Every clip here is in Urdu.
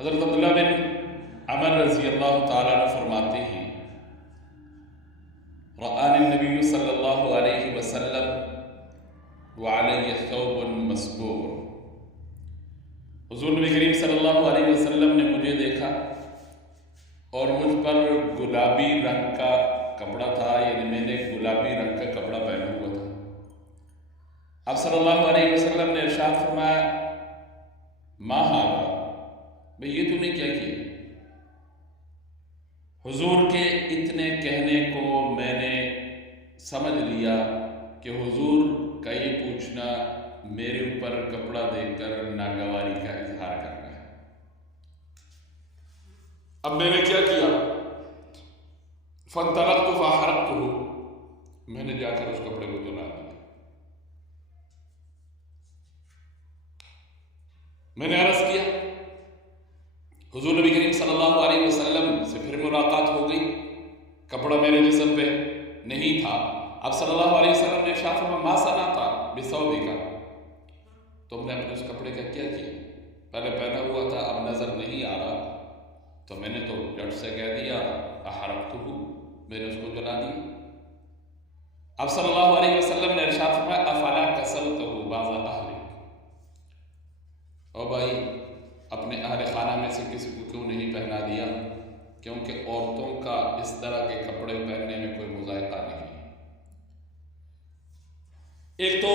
حضرت عبداللہ بن عمر رضی اللہ تعالیٰ عنہ فرماتے ہیں رآنی النبی صلی اللہ علیہ وسلم وعلی ثوب مسبور، حضور نبی کریم صلی اللہ علیہ وسلم نے مجھے دیکھا اور مجھ پر گلابی رنگ کا کپڑا تھا، یعنی میں نے گلابی رنگ کا کپڑا پہنا ہوا تھا۔ آپ صلی اللہ علیہ وسلم نے ارشاد فرمایا ما ھذا، بھئی یہ تو نے کیا کیا؟ حضور کے اتنے کہنے کو میں نے سمجھ لیا کہ حضور کا یہ پوچھنا میرے اوپر کپڑا دیکھ کر ناگواری کا اظہار کرنا ہے۔ اب میں نے کیا کیا؟ فانطلقت فاحرقته، میں نے جا کر اس کپڑے کو جلا دیا۔ میں نے عرض کیا، حضور نبی کریم صلی اللہ علیہ وسلم سے پھر ملاقات ہو گئی، کپڑا میرے جسم پہ نہیں تھا۔ اب صلی اللہ علیہ وسلم نے ارشاد فرمایا ما صنعت بثوبک، تم نے اپنے اس کپڑے کا کیا کیا؟ پہلے پہنا ہوا تھا، اب نظر نہیں آ رہا، تو میں نے تو جٹ سے کہہ دیا احرقتہ، میں نے اس کو جلا دیا۔ اب صلی اللہ علیہ وسلم نے ارشاد فرمایا افلا کسوتہ بعض اہلک، او بھائی اپنے اہل خانہ میں سے کسی کو کیوں نہیں پہنا دیا؟ کیونکہ عورتوں کا اس طرح کے کپڑے پہننے میں کوئی مذائقہ نہیں۔ ایک تو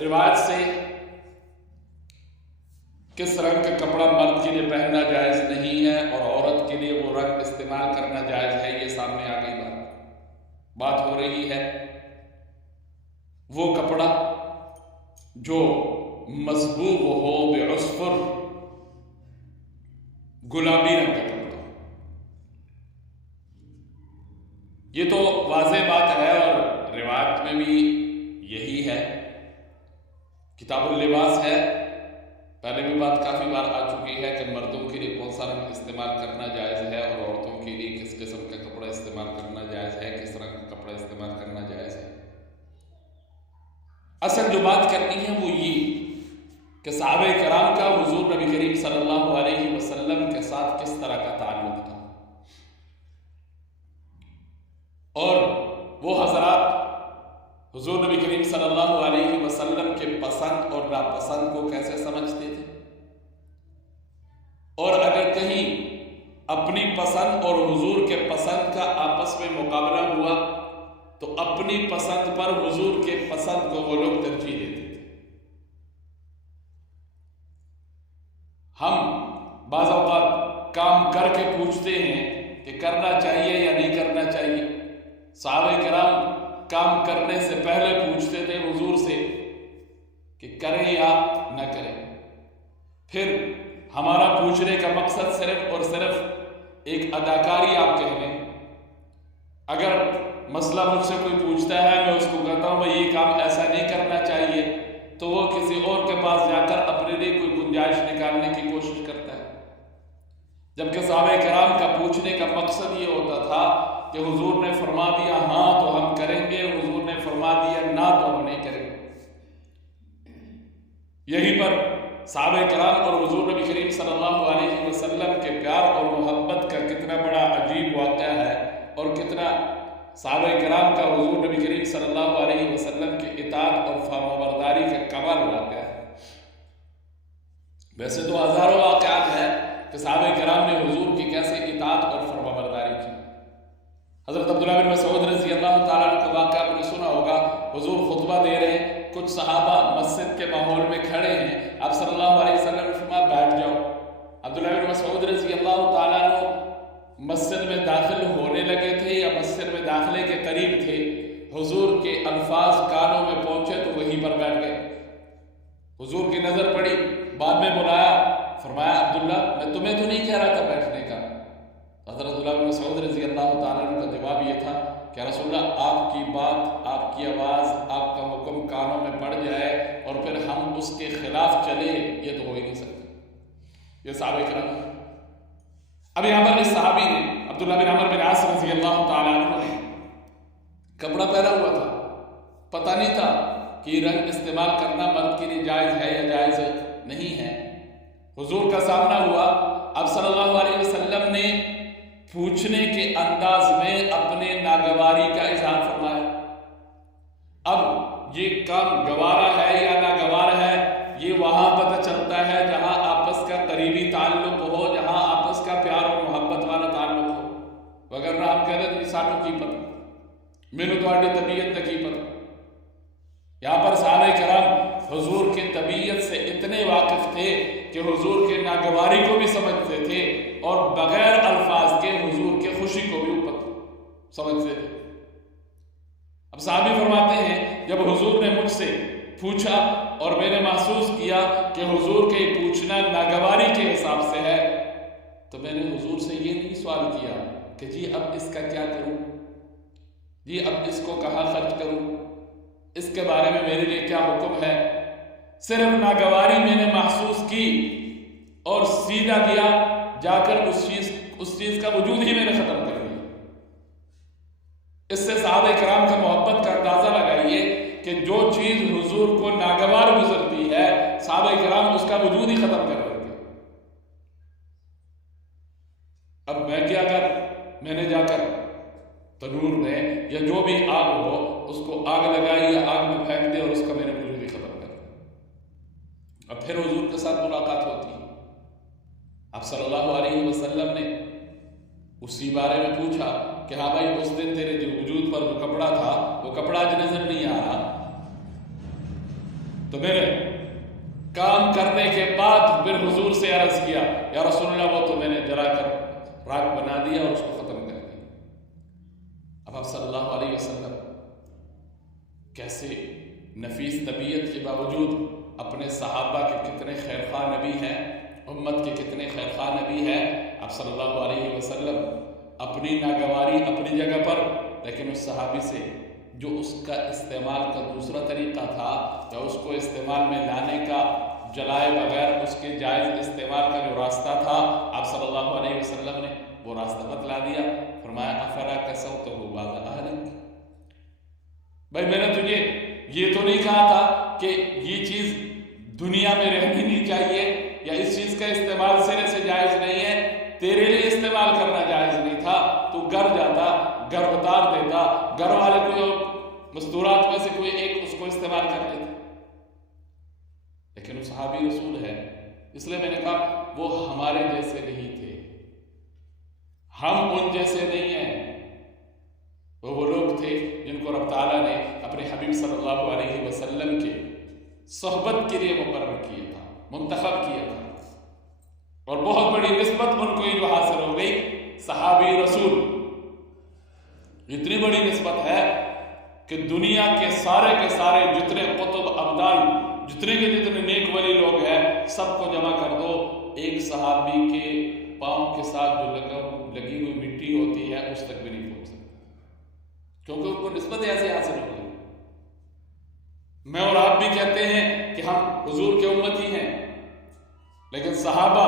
روایت سے کس رنگ کا کپڑا مرد کے لیے پہننا جائز نہیں ہے اور عورت کے لیے وہ رنگ استعمال کرنا جائز ہے، یہ سامنے آ گئی بات ہو رہی ہے وہ کپڑا جو مصبوغ ہو بعصفر، گلابی رنگ کا کپڑا، یہ تو واضح بات ہے اور روایت میں بھی یہی ہے، کتاب اللباس ہے، پہلے بھی بات کافی بار آ چکی ہے کہ مردوں کے لیے کون سا رنگ استعمال کرنا جائز ہے اور عورتوں کے لیے کس قسم کا کپڑا استعمال کرنا جائز ہے، کس رنگ کا کپڑا استعمال کرنا جائز ہے۔ اصل جو بات کرنی ہے وہ یہ کہ صحابہ کرام کا حضور نبی کریم صلی اللہ علیہ وسلم کے ساتھ کس طرح کا تعلق تھا، اور وہ حضرات حضور نبی کریم صلی اللہ علیہ وسلم کے پسند اور ناپسند کو کیسے سمجھتے تھے، اور اگر کہیں اپنی پسند اور حضور کے پسند کا آپس میں مقابلہ ہوا تو اپنی پسند پر حضور کے پسند کو وہ لوگ ترجیح دیتے تھے۔ ہم بعض اوقات کام کر کے پوچھتے ہیں کہ کرنا چاہیے یا نہیں کرنا چاہیے، صحابہ کرام کام کرنے سے پہلے پوچھتے تھے حضور سے کہ کریں یا نہ کریں۔ پھر ہمارا پوچھنے کا مقصد صرف اور صرف ایک اداکاری آپ کہہ لیں، اگر مسئلہ مجھ سے کوئی پوچھتا ہے میں اس کو کہتا ہوں بھائی یہ کام ایسا نہیں کرنا چاہیے، تو وہ کسی اور کے پاس جا کر اپنے لیے کوئی گنجائش نکالنے کی کوشش کرتا ہے، جبکہ صحابہ کرام کا پوچھنے کا مقصد یہ ہوتا تھا کہ حضور نے فرما دیا ہاں تو ہم کریں گے، حضور نے فرما دیا نہ تو ہم نہیں کریں گے۔ یہیں پر صحابہ کرام اور حضور نبی کریم صلی اللہ علیہ وسلم کے پیار اور محبت کا کتنا بڑا عجیب واقعہ ہے، اور کتنا صحابہ کرام کا حضور نبی کریم صلی اللہ علیہ وسلم کے اطاعت اور فرمانبرداری کا کمال واقعہ ہے۔ ویسے تو ہزاروں واقعات ہیں کہ صحابہ کرام نے حضور کی کیسے اطاعت اور فرمانبرداری کی۔ حضرت عبداللہ بن مسعود رضی اللہ تعالیٰ عنہ کا واقعہ آپ نے سنا ہوگا، حضور خطبہ دے رہے ہیں، کچھ صحابہ مسجد کے ماحول میں کھڑے ہیں، آپ صلی اللہ علیہ وسلم نے فرمایا بیٹھ جاؤ۔ عبداللہ بن مسعود رضی اللہ تعالیٰ عنہ مسجد میں داخل ہونے لگے تھے یا مسجد میں داخلے کے قریب تھے، حضور کے الفاظ کانوں میں پہنچے تو وہیں پر بیٹھ گئے۔ حضور کی نظر پڑی، بعد میں بلایا، فرمایا عبداللہ میں تمہیں تو نہیں کہہ رہا تھا بیٹھنے کا۔ حضرت عبداللہ بن مسعود رضی اللہ تعالیٰ عنہ کا جواب یہ تھا کہ رسول اللہ آپ کی بات، آپ کی آواز، آپ کا حکم کانوں میں پڑ جائے اور پھر ہم اس کے خلاف چلے، یہ تو ہو ہی نہیں سکتا۔ یہ صحابہ کرام، اب یہاں پر اس صحابی نے عبداللہ بن عمر بن عاص رضی اللہ تعالیٰ عنہ نے کپڑا پہنا ہوا تھا، پتہ نہیں تھا کہ یہ رنگ استعمال کرنا مرد کے لیے جائز ہے یا جائز نہیں ہے۔ حضور کا سامنا ہوا، آپ صلی اللہ علیہ وسلم نے پوچھنے کے انداز میں اپنے ناگواری کا اظہار فرمایا۔ اب یہ کام گوارا ہے یا ناگوار ہے یہ وہاں پتہ چلتا ہے جہاں آپس کا قریبی تعلق ہو، جہاں آپس کا پیار اور محبت والا تعلق ہو، وگرنہ ہم کہہ رہے ہیں سانو کی پتہ، مینوں تہاڈی طبیعت تے کی پتہ۔ یہاں پر صحابہ کرام حضور کی طبیعت سے اتنے واقف تھے کہ حضور کے ناگواری کو بھی سمجھتے تھے اور بغیر الفاظ کے حضور کے خوشی کو بھی اوپر سمجھتے تھے۔ اب صحابی فرماتے ہیں جب حضور نے مجھ سے پوچھا اور میں نے محسوس کیا کہ حضور کے پوچھنا ناگواری کے حساب سے ہے، تو میں نے حضور سے یہ نہیں سوال کیا کہ جی اب اس کا کیا کروں، جی اب اس کو کہاں خرچ کروں، اس کے بارے میں میرے لیے کیا حکم ہے۔ صرف ناگواری میں نے محسوس کی اور سیدھا گیا جا کر اس چیز کا وجود ہی میں نے ختم کر دیا۔ اس سے صحابہ کرام کا محبت کا اندازہ لگائیے کہ جو چیز حضور کو ناگوار گزرتی ہے صحابہ کرام اس کا وجود ہی ختم کر دیتے۔ اب میں کیا کر، میں نے جا کر تنور میں یا جو بھی آگ ہو اس کو آگ لگائی یا آگ میں پھینک دے اور اس کا میں نے وجود ہی ختم کر دیا۔ اب پھر حضور کے ساتھ ملاقات ہوتی ہے، آپ صلی اللہ علیہ وسلم نے اسی بارے میں پوچھا کہ ہاں بھائی اس دن تیرے جو وجود پر جو کپڑا تھا وہ کپڑا آج نظر نہیں آ رہا۔ تو میں نے کام کرنے کے بعد پھر حضور سے عرض کیا یا رسول اللہ وہ تو میں نے جلا کر راکھ بنا دیا اور اس کو ختم کر دیا۔ اب آپ صلی اللہ علیہ وسلم کیسے نفیس طبیعت کے باوجود اپنے صحابہ کے کتنے خیرخواہ نبی ہیں، امت کے کتنے خیرخواہ نبی ہیں۔ آپ صلی اللہ علیہ وسلم اپنی ناگواری اپنی جگہ پر، لیکن اس صحابی سے جو اس کا استعمال کا دوسرا طریقہ تھا یا اس کو استعمال میں لانے کا جلائے بغیر اس کے جائز استعمال کا جو راستہ تھا آپ صلی اللہ علیہ وسلم نے وہ راستہ بتلا دیا۔ فرمایا افلا کسوتہ بعض اہلک، بھائی میں نے تجھے یہ تو نہیں کہا تھا کہ یہ چیز دنیا میں رہنی نہیں چاہیے یا اس چیز کا استعمال سرے سے جائز نہیں ہے، تیرے لیے استعمال کرنا جائز نہیں تھا، تو گھر جاتا گھر اتار دیتا، گھر والے کوئی مستورات میں سے کوئی ایک اس کو استعمال کر لیتے، لیکن وہ صحابی رسول ہے، اس لیے میں نے کہا وہ ہمارے جیسے نہیں تھے، ہم ان جیسے نہیں ہیں۔ وہ لوگ تھے جن کو رب تعالیٰ نے اپنے حبیب صلی اللہ علیہ وسلم کے صحبت کے لیے مقرر کیا تھا، منتخب کیا تھا، اور بہت بڑی نسبت ان کو یہ جو حاصل ہو گئی صحابی رسول، اتنی بڑی نسبت ہے کہ دنیا کے سارے جتنے قطب ابدال، جتنے کے جتنے نیک ولی لوگ ہیں سب کو جمع کر دو، ایک صحابی کے پاؤں کے ساتھ جو لگی ہوئی مٹی ہوتی ہے اس تک بھی نہیں پہنچ سکتے، کیونکہ ان کو نسبت ایسے حاصل ہو گئی۔ میں اور آپ بھی کہتے ہیں کہ ہم حضور کے امتی ہیں، لیکن صحابہ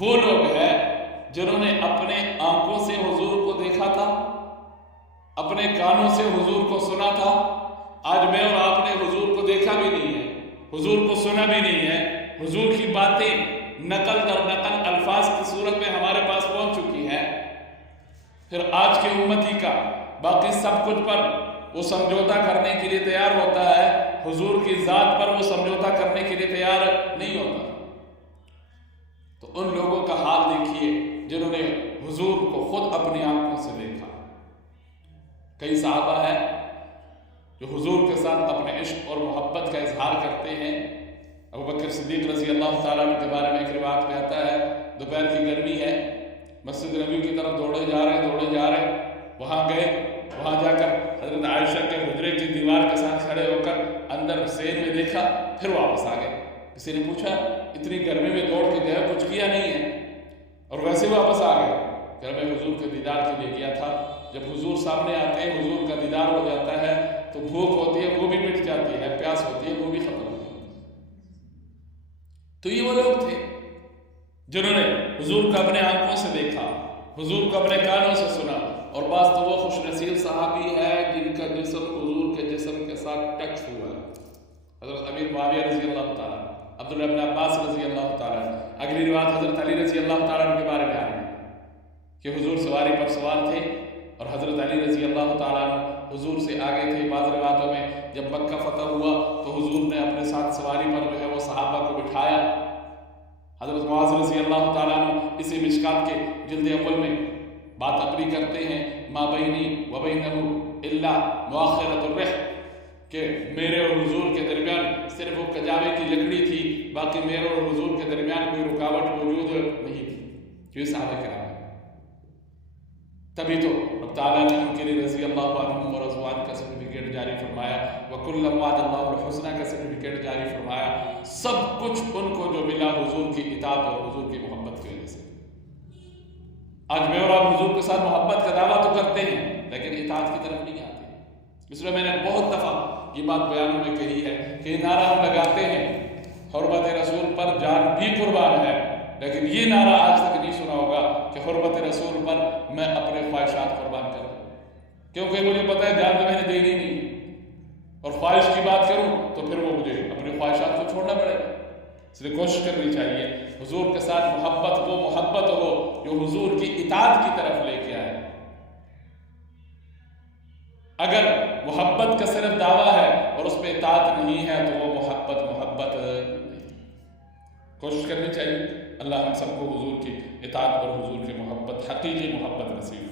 وہ لوگ ہیں جنہوں نے اپنے آنکھوں سے حضور کو دیکھا تھا، اپنے کانوں سے حضور کو سنا تھا۔ آج میں اور آپ نے حضور کو دیکھا بھی نہیں ہے، حضور کو سنا بھی نہیں ہے، حضور کی باتیں نقل در نقل الفاظ کی صورت میں ہمارے پاس پہنچ چکی ہیں، پھر آج کے امتی کا باقی سب کچھ پر وہ سمجھوتا کرنے کے لیے تیار ہوتا ہے، حضور کی ذات پر وہ سمجھوتا کرنے کے لیے تیار نہیں ہوتا۔ تو ان لوگوں کا حال دیکھیے جنہوں نے حضور کو خود اپنی آنکھوں سے دیکھا۔ کئی صحابہ ہیں جو حضور کے ساتھ اپنے عشق اور محبت کا اظہار کرتے ہیں۔ ابوبکر صدیق رضی اللہ تعالیٰ عنہ کے بارے میں ایک روایت میں آتا ہے، دوپہر کی گرمی ہے، مسجد نبوی کی طرف دوڑے جا رہے، وہاں گئے، وہاں جا کر حضرت عائشہ کے حجرے کی دیوار کے ساتھ کھڑے ہو کر اندر سیر میں دیکھا، پھر واپس آ گئے۔ کسی نے پوچھا اتنی گرمی میں دوڑ کے گئے، کچھ کیا نہیں ہے اور ویسے واپس آ گئے؟ کہ میں حضور کے دیدار کے لیے گیا تھا۔ جب حضور سامنے آتے ہیں، حضور کا دیدار ہو جاتا ہے تو بھوک ہوتی ہے وہ بھی مٹ جاتی ہے، پیاس ہوتی ہے وہ بھی ختم ہو جاتی ہے۔ تو یہ وہ لوگ تھے جنہوں نے حضور کو اپنے آنکھوں سے دیکھا، حضور کو اپنے کانوں سے سنا، اور بعض تو وہ خوش نصیب صحابی ہے جن کا جسم حضور کے جسم کے ساتھ ٹچ ہوا ہے۔ حضرت امیر معاویہ رضی اللہ تعالیٰ، اب عبداللہ ابن عباس رضی اللہ تعالیٰ عنہ. اگلی روایت حضرت علی رضی اللہ تعالیٰ عنہ کے بارے میں آ رہی ہے کہ حضور سواری پر سوار تھے اور حضرت علی رضی اللہ تعالیٰ عنہ حضور سے آگے تھے. بعض روایتوں میں جب مکہ فتح ہوا تو حضور نے اپنے ساتھ سواری پر جو ہے وہ صحابہ کو بٹھایا. حضرت معاذ رضی اللہ تعالیٰ عنہ اسی مشکات کے جلد اول میں بات اپنی کرتے ہیں ما بینی و بینہ الا مؤخرۃ الرح، کہ میرے اور حضور کے درمیان صرف وہ کجاوے کی لکڑی تھی، باقی میرے اور حضور کے درمیان کوئی رکاوٹ موجود نہیں تھی. یہ صحابہ کرام تبھی تو رب تعالیٰ نے ان کے لیے رضی اللہ عنہم و رضوان کا سرٹیفکیٹ جاری فرمایا، وَكُلًّا وَعَدَ اللَّهُ الْحُسْنَى کا سرٹیفکیٹ جاری فرمایا. سب کچھ ان کو جو ملا حضور کی اطاعت اور حضور کی محبت کی وجہ سے. آج میں اور آپ حضور کے ساتھ محبت کا دعویٰ تو کرتے ہیں لیکن اطاعت کی طرف نہیں آتے. اس لیے میں نے بہت دفعہ یہ بات بیانوں میں کہی ہے کہ نعرہ ہم لگاتے ہیں حرمت رسول پر جان بھی قربان ہے، لیکن یہ نعرہ آج تک نہیں سنا ہوگا کہ حرمت رسول پر میں اپنے خواہشات قربان کر دوں، کیونکہ مجھے پتہ ہے جان تو میں نے دینی نہیں، اور خواہش کی بات کروں تو پھر وہ مجھے اپنے خواہشات کو چھوڑنا پڑے گا. اس لیے کوشش کرنی چاہیے حضور کے ساتھ محبت وہ محبت ہو جو حضور کی اطاعت کی طرف لے کے آئے. اگر محبت کا صرف دعویٰ ہے اور اس پہ اطاعت نہیں ہے تو وہ محبت نہیں. کوشش کرنی چاہیے. اللہ ہم سب کو حضور کی اطاعت اور حضور کی محبت، حقیقی محبت نصیب فرمائے.